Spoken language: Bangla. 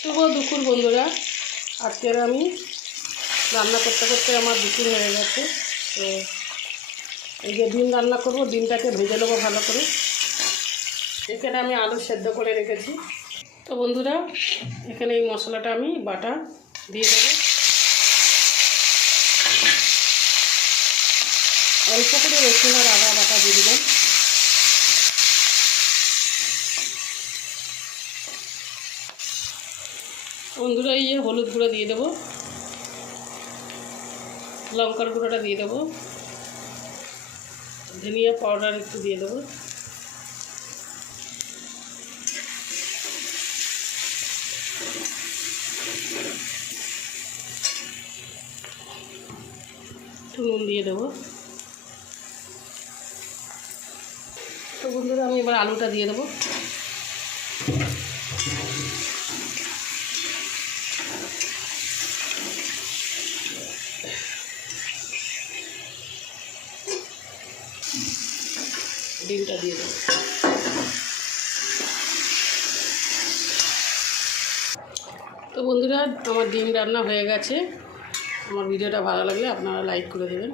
শুভ দুপুর বন্ধুরা। আজকের আমি রান্না করতে করতে আমার দুপুর হয়ে গেছে। তো এই যে ডিম রান্না করব, ডিমটাকে ভেজে নেবো ভালো করে। এখানে আমি আলু সেদ্ধ করে রেখেছি। তো বন্ধুরা, এখানে এই মশলাটা আমি বাটা দিয়ে দেবো। অল্প করে রসুন আর আদা বাটা দিয়ে দিলাম। বন্ধুরা, এই হলুদ গুঁড়ো দিয়ে দেবো, লঙ্কার গুঁড়োটা দিয়ে দেবো, ধনিয়া পাউডার একটু দিয়ে দেবো, একটু নুন দিয়ে দেবো। তো বন্ধুরা, আমি এবার আলুটা দিয়ে দেবো। ডিমটা দিয়ে দেবো। তো বন্ধুরা, আমার ডিম রান্না হয়ে গেছে। আমার ভিডিওটা ভালো লাগলে আপনারা লাইক করে দেবেন।